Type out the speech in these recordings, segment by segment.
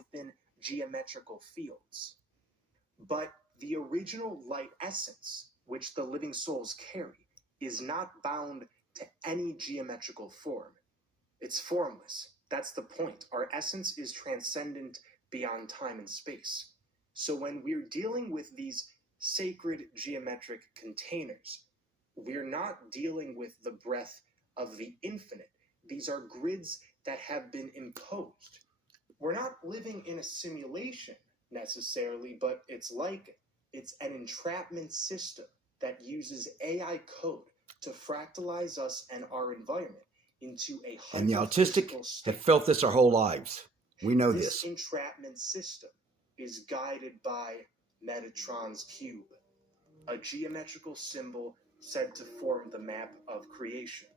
within geometrical fields. But the original light essence, which the living souls carry, is not bound to any geometrical form. It's formless. That's the point. Our essence is transcendent beyond time and space. So when we're dealing with these sacred geometric containers, we're not dealing with the breath of the infinite. These are grids that have been imposed. We're not living in a simulation necessarily, but it's like it. It's an entrapment system that uses AI code to fractalize us and our environment into a and the autistic have felt this our whole lives. We know this. This entrapment system is guided by Metatron's cube, a geometrical symbol said to form the map of creation.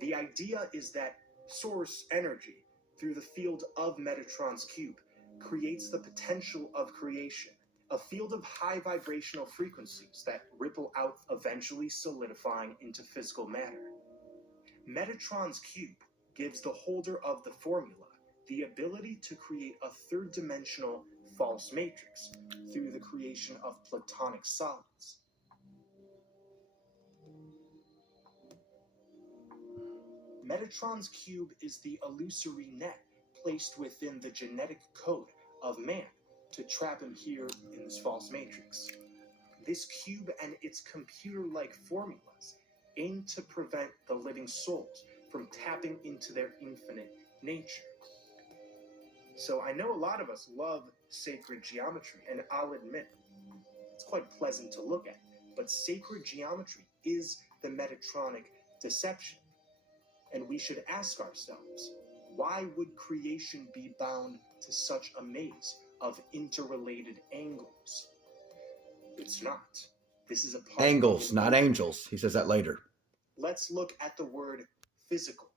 The idea is that source energy, through the field of Metatron's cube, creates the potential of creation, a field of high vibrational frequencies that ripple out, eventually solidifying into physical matter. Metatron's cube gives the holder of the formula the ability to create a third-dimensional false matrix through the creation of platonic solids. Metatron's cube is the illusory net placed within the genetic code of man to trap him here in this false matrix. This cube and its computer-like formulas aim to prevent the living souls from tapping into their infinite nature. So I know a lot of us love sacred geometry, and I'll admit it's quite pleasant to look at, but sacred geometry is the Metatronic deception. And we should ask ourselves, why would creation be bound to such a maze of interrelated angles? It's not. This is a part angles, not angels. He says that later. Let's look at the word physical.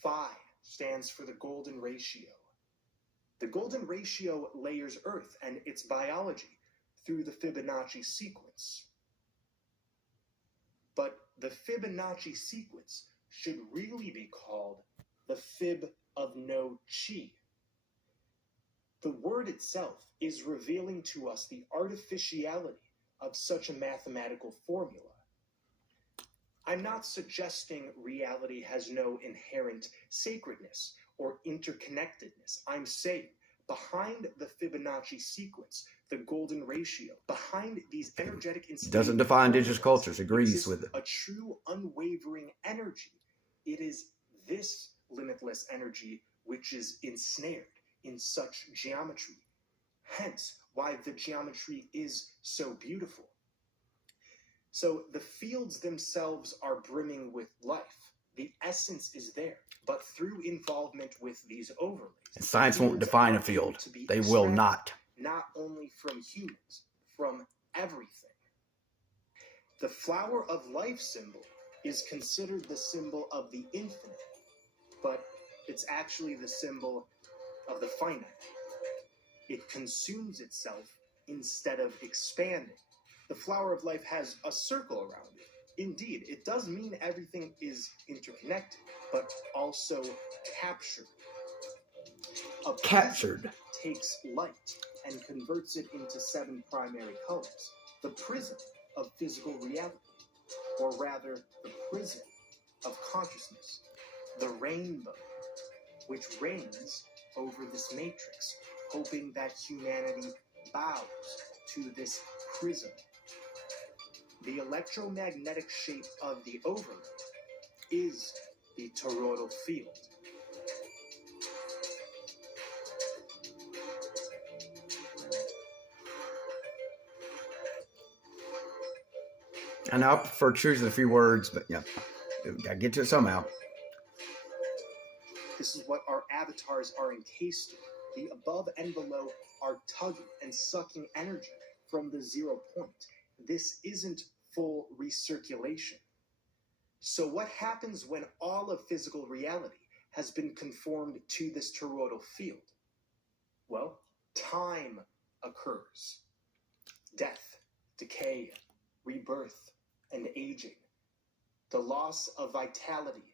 Phi stands for the golden ratio. The golden ratio layers Earth and its biology through the Fibonacci sequence. But the Fibonacci sequence should really be called the fib of no chi. The word itself is revealing to us the artificiality of such a mathematical formula. I'm not suggesting reality has no inherent sacredness or interconnectedness. I'm saying behind the Fibonacci sequence, the golden ratio, behind these energetic doesn't define indigenous cultures, agrees with it. A true unwavering energy. It is this limitless energy which is ensnared in such geometry. Hence, why the geometry is so beautiful. So the fields themselves are brimming with life. The essence is there, but through involvement with these overlays. And science won't define a field. They will not. Not only from humans, from everything. The flower of life symbol is considered the symbol of the infinite, but it's actually the symbol of the finite. It consumes itself instead of expanding. The flower of life has a circle around it. Indeed, it does mean everything is interconnected, but also captured. Captured takes light and converts it into 7 primary colors. The prism of physical reality, or rather, the prism of consciousness. The rainbow, which reigns over this matrix, hoping that humanity bows to this prism. The electromagnetic shape of the overlay is the toroidal field. And I prefer choosing a few words, but yeah, gotta get to it somehow. This is what our avatars are encased in. The above and below are tugging and sucking energy from the 0 point. This isn't full recirculation. So what happens when all of physical reality has been conformed to this toroidal field? Well, time occurs. Death, decay, rebirth, and aging. The loss of vitality